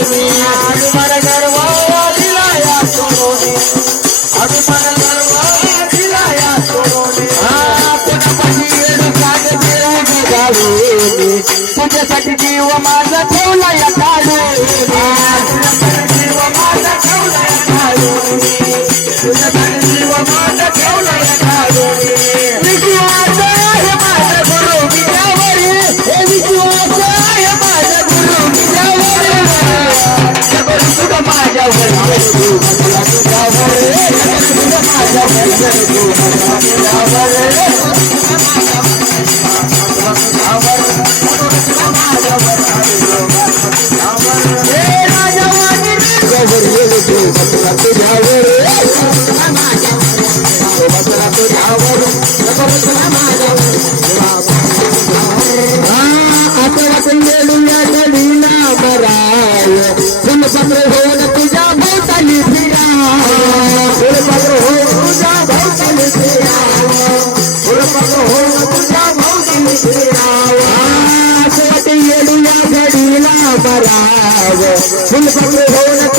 अभिमान गर्व दिला या सोडून अभिमान गर्व दिला या सोडून कोणापाशी येणं काग देऊ बघावे तुझ्यासाठी जीव माझा ठेवला या काढून जीव माझा ठेवला या काढून तुझ्यासाठी जीव माझा ठेवला या काढून विश्वास आहे माझा गुरु तुझ्यावरी हे विश्वास आहे माझा गुरु तुझ्यावरी तुझं माझ्यावर फुल